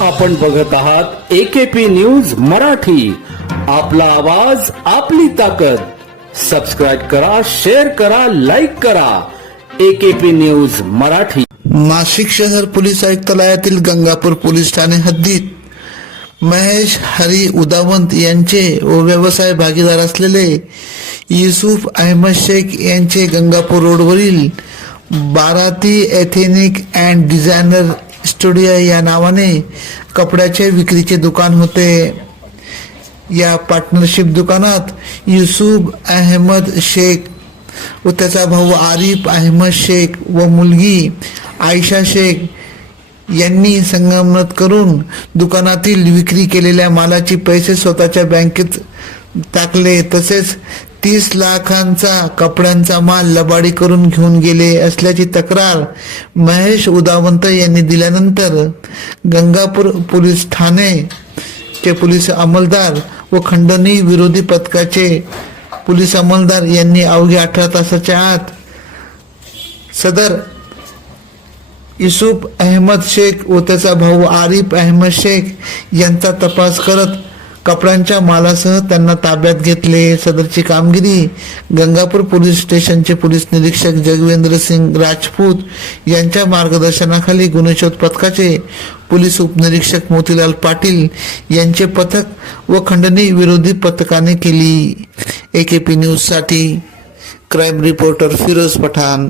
आपण बघत आहात एकेपी न्यूज मराठी. आपला आवाज आपली ताकद. सबस्क्राईब करा शेअर करा लाईक करा. AKP news Marathi. नाशिक शहर पोलीस आयुक्तालयातील गंगापूर पोलीस ठाणे हद्दीत महेश हरी उदावंत यांचे व व्यवसाय भागीदार असलेले युसुफ अहमद शेख यांचे गंगापूर रोडवरील बाराती एथेनिक अँड डिझायनर स्टुडिओ या नावाने कपड्याचे विक्रीचे दुकान होते. या पार्टनरशिप दुकानात युसुफ अहमद शेख व त्याचा भाऊ आरिफ अहमद शेख व मुलगी आयशा शेख यांनी संगमत करून दुकानातील विक्री केलेल्या मालाची पैसे स्वतःच्या बँकेत टाकले. तसेच तीस लाखांचा कपड्यांचा माल लबाडी करून घेऊन गेले असल्याची तक्रार महेश उदावंत यांनी दिल्यानंतर गंगापूर पोलीस ठाणे चे पोलीस अंमलदार व खंडणी विरोधी पथकाचे पोलीस अंमलदार यांनी अवघ्या अठरा तासाच्या आत सदर युसुफ अहमद शेख व त्याचा भाऊ आरिफ अहमद शेख यांचा तपास करत कपड्यांच्या मालासह त्यांना ताब्यात घेतले. सदरची कामगिरी गंगापूर पोलीस स्टेशनचे पोलीस निरीक्षक जगवेंद्र सिंग राजपूत यांच्या मार्गदर्शनाखाली गुन्हेशोध पथकाचे पोलीस उपनिरीक्षक मोतीलाल पाटील यांचे पथक व खंडणी विरोधी पथकाने केली. एकेपी पी न्यूजसाठी क्राईम रिपोर्टर फिरोज पठाण